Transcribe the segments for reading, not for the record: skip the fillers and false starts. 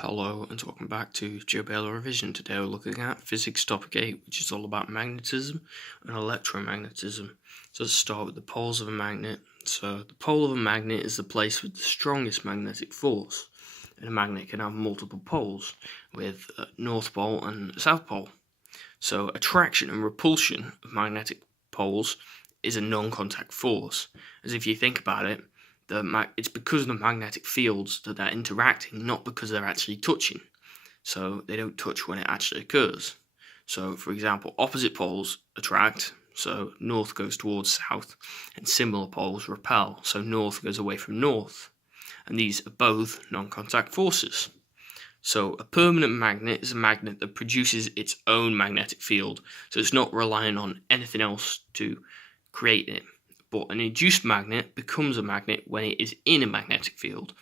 Hello and welcome back to Joe Baylor Revision. Today we're looking at Physics Topic 8, which is all about magnetism and electromagnetism. So let's start with the poles of a magnet. So the pole of a magnet is the place with the strongest magnetic force. And a magnet can have multiple poles with a north pole and a south pole. So attraction and repulsion of magnetic poles is a non-contact force. As if you think about it, it's because of the magnetic fields that they're interacting, not because they're actually touching. So they don't touch when it actually occurs. So, for example, opposite poles attract, so north goes towards south, and similar poles repel, so north goes away from north. And these are both non-contact forces. So a permanent magnet is a magnet that produces its own magnetic field, so it's not relying on anything else to create it. But an induced magnet becomes a magnet when it is in a magnetic field.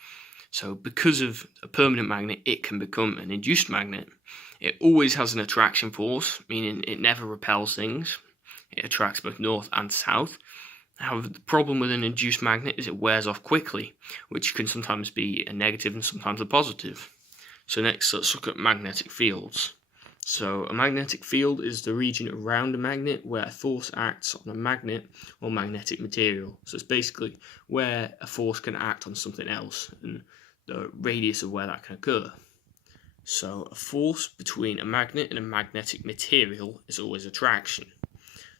So because of a permanent magnet, it can become an induced magnet. It always has an attraction force, meaning it never repels things. It attracts both north and south. However, the problem with an induced magnet is it wears off quickly, which can sometimes be a negative and sometimes a positive. So next, let's look at magnetic fields. So a magnetic field is the region around a magnet where a force acts on a magnet or magnetic material. So it's basically where a force can act on something else and the radius of where that can occur. So a force between a magnet and a magnetic material is always attraction.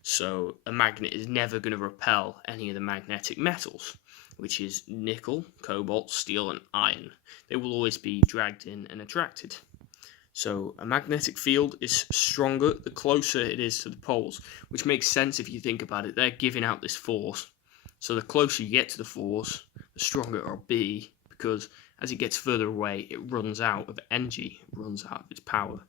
So a magnet is never going to repel any of the magnetic metals, which is nickel, cobalt, steel and iron. They will always be dragged in and attracted. So a magnetic field is stronger the closer it is to the poles, which makes sense if you think about it. They're giving out this force. So the closer you get to the force, the stronger it'll be, because as it gets further away, it runs out of energy, runs out of its power.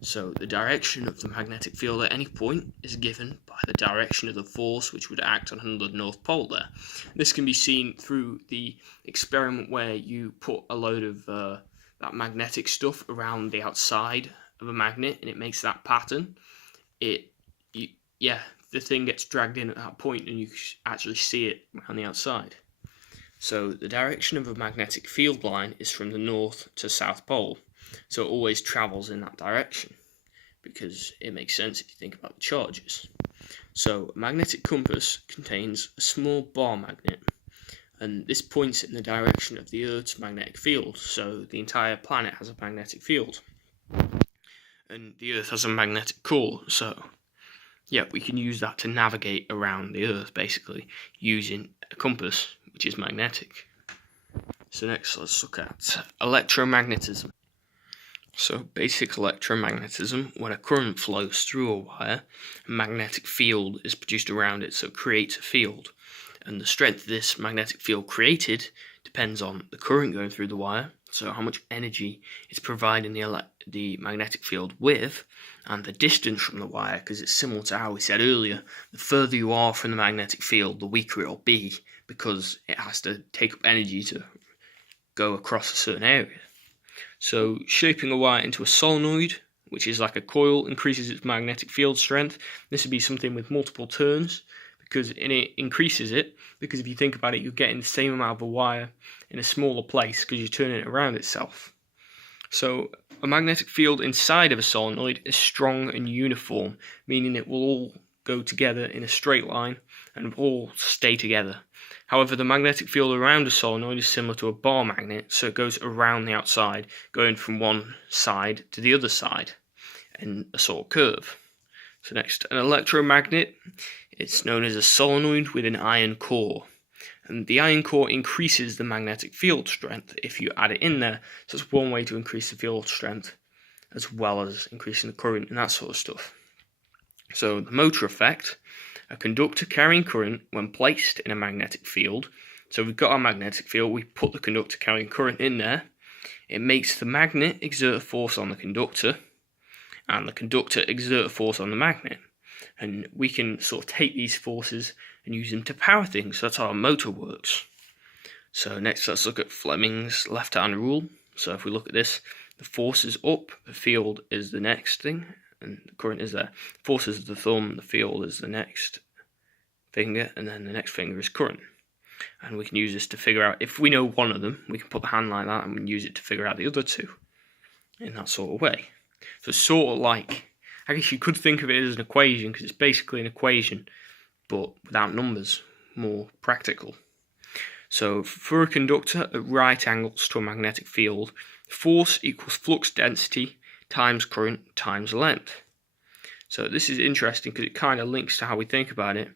So the direction of the magnetic field at any point is given by the direction of the force which would act on the north pole there. This can be seen through the experiment where you put a load of that magnetic stuff around the outside of a magnet and it makes that pattern. The thing gets dragged in at that point and you actually see it around the outside. So the direction of a magnetic field line is from the north to south pole, so it always travels in that direction because it makes sense if you think about the charges. So a magnetic compass contains a small bar magnet, and this points in the direction of the Earth's magnetic field, so the entire planet has a magnetic field. And the Earth has a magnetic core, so we can use that to navigate around the Earth, basically, using a compass, which is magnetic. So next, let's look at electromagnetism. So basic electromagnetism, when a current flows through a wire, a magnetic field is produced around it, so it creates a field. And the strength of this magnetic field created depends on the current going through the wire, so how much energy it's providing the magnetic field with, and the distance from the wire, because it's similar to how we said earlier, the further you are from the magnetic field, the weaker it'll be, because it has to take up energy to go across a certain area. So shaping a wire into a solenoid, which is like a coil, increases its magnetic field strength. This would be something with multiple turns, because it increases it, because if you think about it, you're getting the same amount of a wire in a smaller place because you're turning it around itself. So a magnetic field inside of a solenoid is strong and uniform, meaning it will all go together in a straight line and all stay together. However, the magnetic field around a solenoid is similar to a bar magnet, so it goes around the outside, going from one side to the other side in a sort of curve. So next, an electromagnet. It's known as a solenoid with an iron core. And the iron core increases the magnetic field strength if you add it in there. So it's one way to increase the field strength, as well as increasing the current and that sort of stuff. So the motor effect, a conductor carrying current when placed in a magnetic field. So we've got our magnetic field, we put the conductor carrying current in there. It makes the magnet exert a force on the conductor, and the conductor exert a force on the magnet. And we can sort of take these forces and use them to power things. So that's how a motor works. So next, let's look at Fleming's left-hand rule. So if we look at this, the force is up, the field is the next thing, and the current is there. Force is the thumb, the field is the next finger, and then the next finger is current. And we can use this to figure out, if we know one of them, we can put the hand like that and we can use it to figure out the other two. in that sort of way. So it's sort of like, I guess you could think of it as an equation, because it's basically an equation, but without numbers, more practical. So for a conductor at right angles to a magnetic field, force equals flux density times current times length. So this is interesting because it kind of links to how we think about it,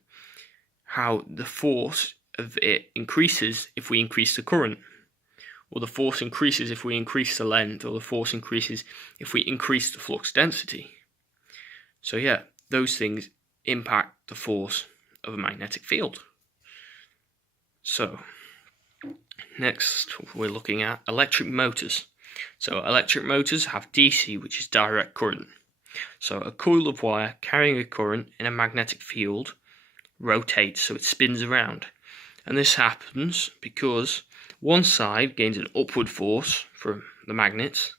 how the force of it increases if we increase the current, or the force increases if we increase the length, or the force increases if we increase the flux density. So yeah, those things impact the force of a magnetic field. So next we're looking at electric motors. So electric motors have DC, which is direct current. So a coil of wire carrying a current in a magnetic field rotates, so it spins around. And this happens because one side gains an upward force from the magnets,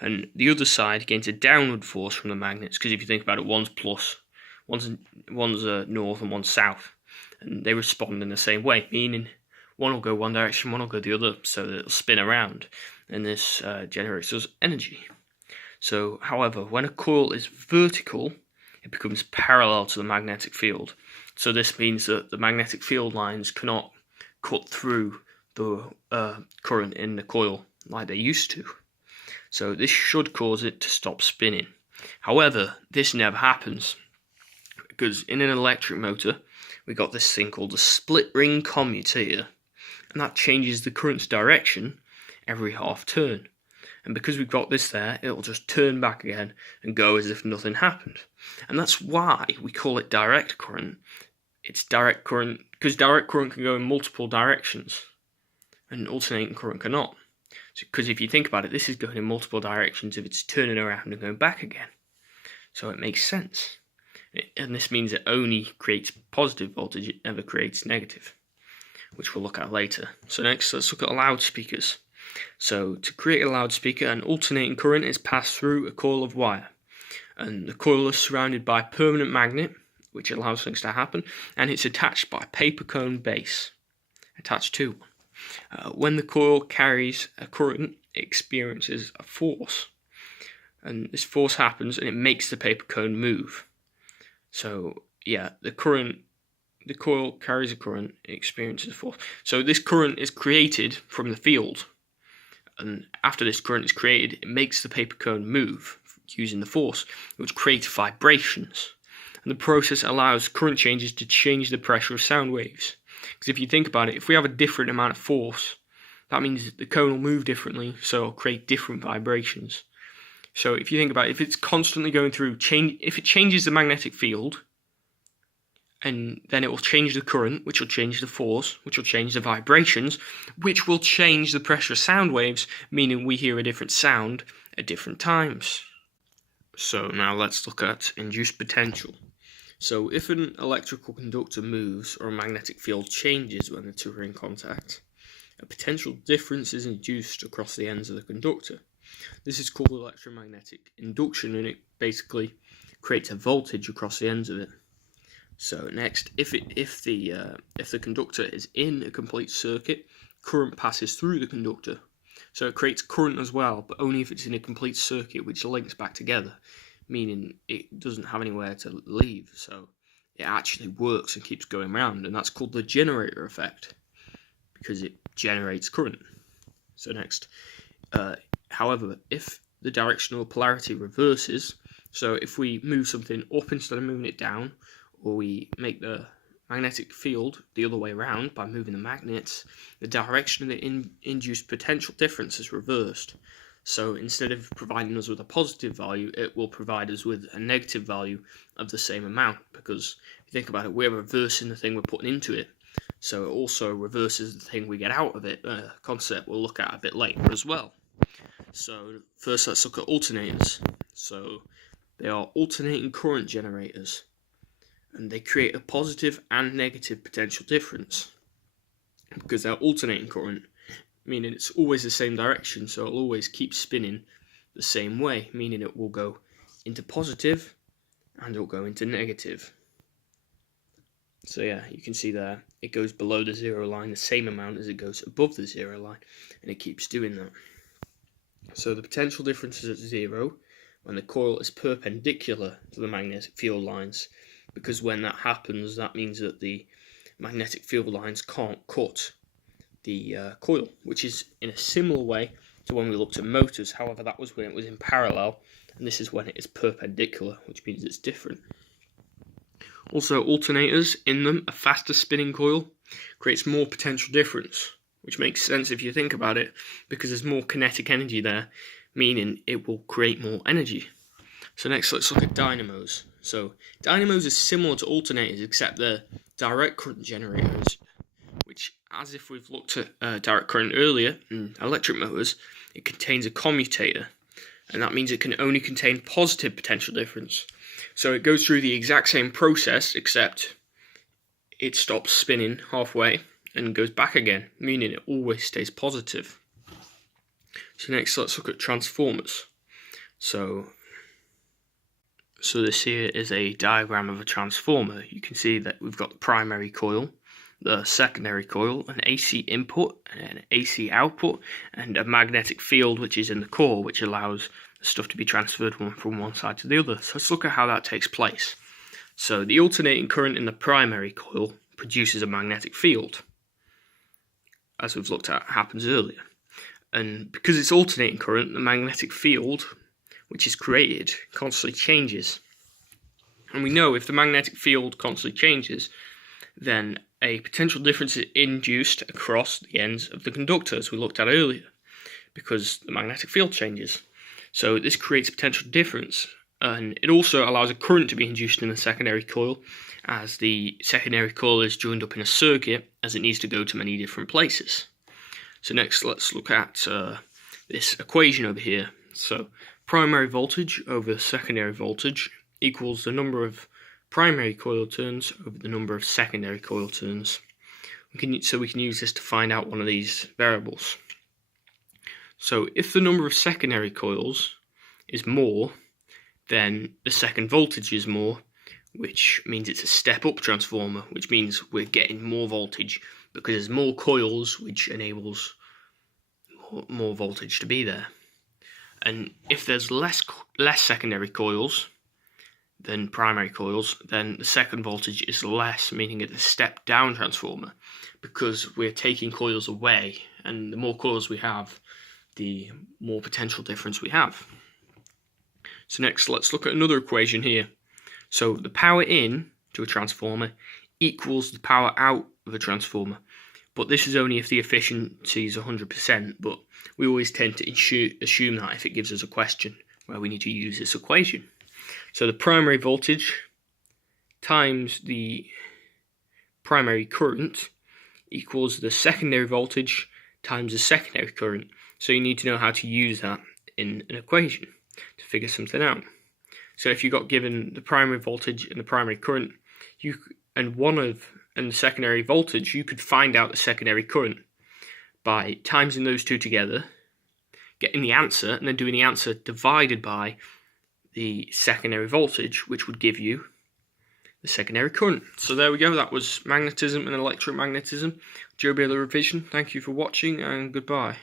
and the other side gains a downward force from the magnets, because if you think about it, one's plus, one's north and one's south, and they respond in the same way, meaning one will go one direction, one will go the other, so that it'll spin around, and this generates us energy. So, however, when a coil is vertical, it becomes parallel to the magnetic field. So this means that the magnetic field lines cannot cut through the current in the coil like they used to. So this should cause it to stop spinning. However, this never happens, because in an electric motor, we got this thing called a split ring commutator, and that changes the current's direction every half turn. And because we've got this there, it'll just turn back again and go as if nothing happened. And that's why we call it direct current. It's direct current because direct current can go in multiple directions, and alternating current cannot. Because if you think about it, this is going in multiple directions if it's turning around and going back again. So it makes sense. And this means it only creates positive voltage, it never creates negative, which we'll look at later. So next, let's look at loudspeakers. So to create a loudspeaker, an alternating current is passed through a coil of wire, and the coil is surrounded by a permanent magnet, which allows things to happen, and it's attached by a paper cone base attached to one. When the coil carries a current, it experiences a force, and this force happens and it makes the paper cone move. So yeah, the coil carries a current, it experiences a force. So this current is created from the field, and after this current is created, it makes the paper cone move using the force, which creates vibrations. And the process allows current changes to change the pressure of sound waves. Because if you think about it, if we have a different amount of force, that means the cone will move differently, so it'll create different vibrations. So if you think about it, if it's constantly going through, if it changes the magnetic field, and then it will change the current, which will change the force, which will change the vibrations, which will change the pressure of sound waves, meaning we hear a different sound at different times. So now let's look at induced potential. So if an electrical conductor moves or a magnetic field changes when the two are in contact, a potential difference is induced across the ends of the conductor. This is called electromagnetic induction, and it basically creates a voltage across the ends of it. So next, if the conductor is in a complete circuit, current passes through the conductor. So it creates current as well, but only if it's in a complete circuit which links back together, meaning it doesn't have anywhere to leave. So it actually works and keeps going round, and that's called the generator effect, because it generates current. So next, however, if the directional polarity reverses, so if we move something up instead of moving it down, or we make the magnetic field the other way around by moving the magnets, the direction of the induced potential difference is reversed. So instead of providing us with a positive value, it will provide us with a negative value of the same amount, because if you think about it, we're reversing the thing we're putting into it. So it also reverses the thing we get out of it, a concept we'll look at a bit later as well. So first let's look at alternators. So they are alternating current generators, and they create a positive and negative potential difference because they're alternating current, meaning it's always the same direction, so it'll always keep spinning the same way, meaning it will go into positive and it'll go into negative. So yeah, you can see there, it goes below the zero line the same amount as it goes above the zero line, and it keeps doing that. So the potential difference is at 0 when the coil is perpendicular to the magnetic field lines, because when that happens, that means that the magnetic field lines can't cut the coil, which is in a similar way to when we looked at motors. However, that was when it was in parallel, and this is when it is perpendicular, which means it's different. Also, alternators, in them, a faster spinning coil creates more potential difference, which makes sense if you think about it, because there's more kinetic energy there, meaning it will create more energy. So next, let's look at dynamos. So dynamos are similar to alternators, except they're direct current generators, which, as if we've looked at direct current earlier in electric motors, it contains a commutator, and that means it can only contain positive potential difference. So it goes through the exact same process, except it stops spinning halfway and goes back again, meaning it always stays positive. So next, let's look at transformers. So this here is a diagram of a transformer. You can see that we've got the primary coil, the secondary coil, an AC input and an AC output, and a magnetic field which is in the core, which allows the stuff to be transferred from one side to the other. So let's look at how that takes place. So the alternating current in the primary coil produces a magnetic field, as we've looked at, happens earlier. And because it's alternating current, the magnetic field which is created constantly changes. And we know if the magnetic field constantly changes, then a potential difference is induced across the ends of the conductor, as we looked at earlier, because the magnetic field changes. So this creates a potential difference, and it also allows a current to be induced in the secondary coil, as the secondary coil is joined up in a circuit, as it needs to go to many different places. So next, let's look at this equation over here. So primary voltage over secondary voltage equals the number of primary coil turns over the number of secondary coil turns. So we can use this to find out one of these variables. So if the number of secondary coils is more, then the second voltage is more, which means it's a step-up transformer, which means we're getting more voltage because there's more coils, which enables more voltage to be there. And if there's less secondary coils than primary coils, then the second voltage is less, meaning it's a step-down transformer, because we're taking coils away, and the more coils we have, the more potential difference we have. So next, let's look at another equation here. So the power in to a transformer equals the power out of a transformer, but this is only if the efficiency is 100%, but we always tend to assume that if it gives us a question where we need to use this equation. So the primary voltage times the primary current equals the secondary voltage times the secondary current. So you need to know how to use that in an equation to figure something out. So if you got given the primary voltage and the primary current, and the secondary voltage, you could find out the secondary current by timesing those two together, getting the answer, and then doing the answer divided by the secondary voltage, which would give you the secondary current. So there we go, that was magnetism and electromagnetism, Joe Baylor revision. Thank you for watching, and goodbye.